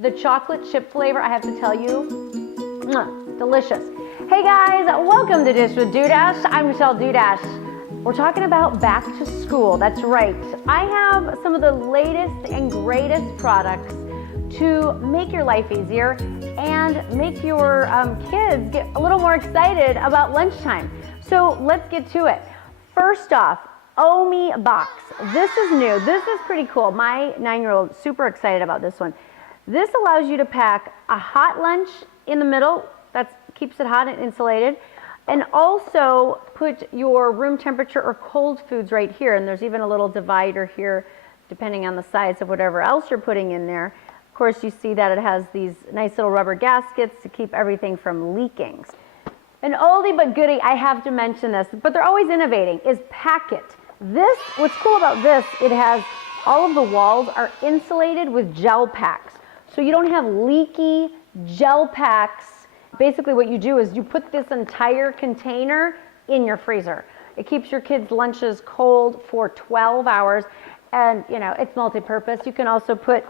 The chocolate chip flavor, I have to tell you, delicious. Hey guys, welcome to Dish with Dudash. I'm Michelle Dudash. We're talking about back to school. That's right. I have some of the latest and greatest products to make your life easier and make your kids get a little more excited about lunchtime. So let's get to it. First off, Omi Box. This is new. This is pretty cool. My 9-year-old super excited about this one. This allows you to pack a hot lunch in the middle. That keeps it hot and insulated. And also put your room temperature or cold foods right here. And there's even a little divider here depending on the size of whatever else you're putting in there. Of course, you see that it has these nice little rubber gaskets to keep everything from leaking. An oldie but goodie, I have to mention this, but they're always innovating, is Packet. This, what's cool about this, it has all of the walls are insulated with gel packs. So you don't have leaky gel packs. Basically what you do is you put this entire container in your freezer. It keeps your kids' lunches cold for 12 hours. And you know, it's multi-purpose. You can also put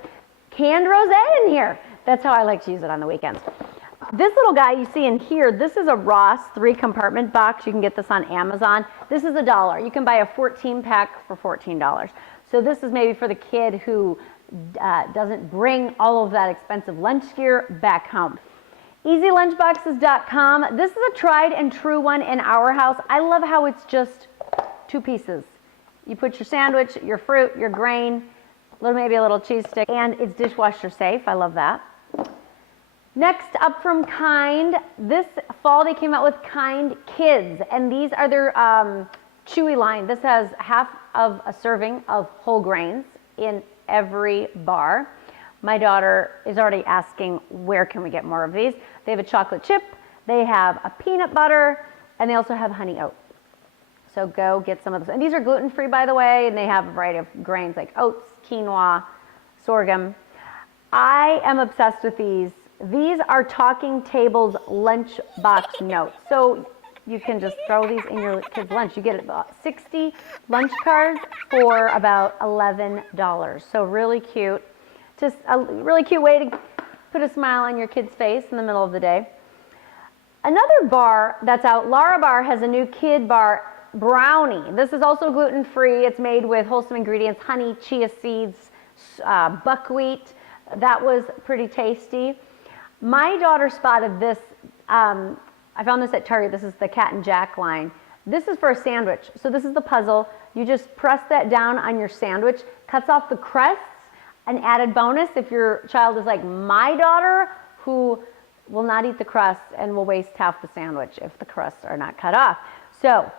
canned rosé in here. That's how I like to use it on the weekends. This little guy you see in here, this is a Ross 3-compartment box. You can get this on Amazon. This is $1. You can buy a 14-pack for $14. So this is maybe for the kid who doesn't bring all of that expensive lunch gear back home. EasyLunchboxes.com. This is a tried and true one in our house. I love how it's just 2 pieces. You put your sandwich, your fruit, your grain, maybe a little cheese stick, and it's dishwasher safe. I love that. Next up from Kind, this fall they came out with Kind Kids, and these are their chewy line. This has half of a serving of whole grains in every bar. My daughter is already asking, where can we get more of these? They have a chocolate chip, they have a peanut butter, and they also have honey oat. So go get some of those. And these are gluten-free, by the way, and they have a variety of grains like oats, quinoa, sorghum. I am obsessed with these. These are Talking Tables lunchbox notes. So you can just throw these in your kids' lunch. You get about 60 lunch cards for about $11. So really cute. Just a really cute way to put a smile on your kid's face in the middle of the day. Another bar that's out, LARABAR has a new kid bar, Brownie. This is also gluten-free. It's made with wholesome ingredients, honey, chia seeds, buckwheat. That was pretty tasty. My daughter spotted this. I found this at Target. This is the Cat and Jack line. This is for a sandwich. So this is the puzzle. You just press that down on your sandwich, cuts off the crusts. An added bonus if your child is like my daughter, who will not eat the crust and will waste half the sandwich if the crusts are not cut off. So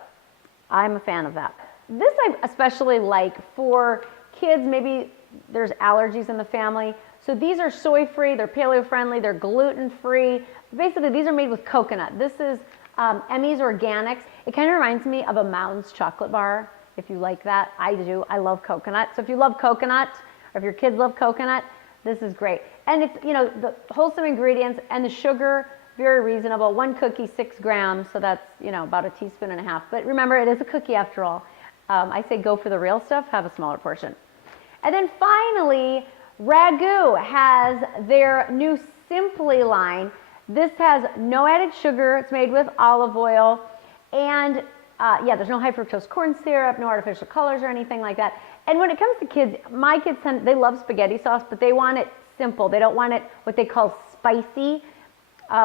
I'm a fan of that. This I especially like for kids, maybe there's allergies in the family. So these are soy-free, they're paleo-friendly, they're gluten-free. Basically, these are made with coconut. This is Emmy's Organics. It kind of reminds me of a Mounds chocolate bar, if you like that. I do. I love coconut. So if you love coconut, or if your kids love coconut, this is great. And it's, you know, the wholesome ingredients and the sugar, very reasonable. 1 cookie, 6 grams, so that's, you know, about 1.5 teaspoons. But remember, it is a cookie after all. I say go for the real stuff, have a smaller portion. And then finally, Ragu has their new Simply line. This has no added sugar. It's made with olive oil. And yeah, there's no high fructose corn syrup, no artificial colors or anything like that. And when it comes to kids, my kids they love spaghetti sauce, but they want it simple. They don't want it what they call spicy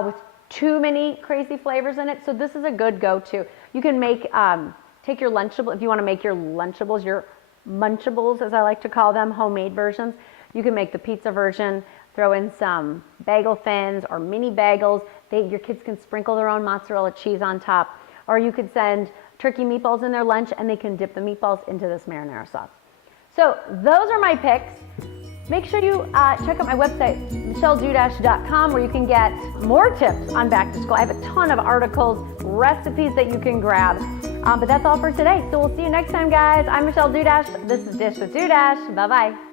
with too many crazy flavors in it. So this is a good go-to. You can make, take your Lunchable, if you want to make your Lunchables, your Munchables, as I like to call them, homemade versions. You can make the pizza version, throw in some bagel thins or mini bagels. Your kids can sprinkle their own mozzarella cheese on top. Or you could send turkey meatballs in their lunch and they can dip the meatballs into this marinara sauce. So those are my picks. Make sure you check out my website, michelledudash.com, where you can get more tips on back to school. I have a ton of articles, recipes that you can grab. But that's all for today. So we'll see you next time, guys. I'm Michelle Dudash. This is Dish with Dudash. Bye-bye.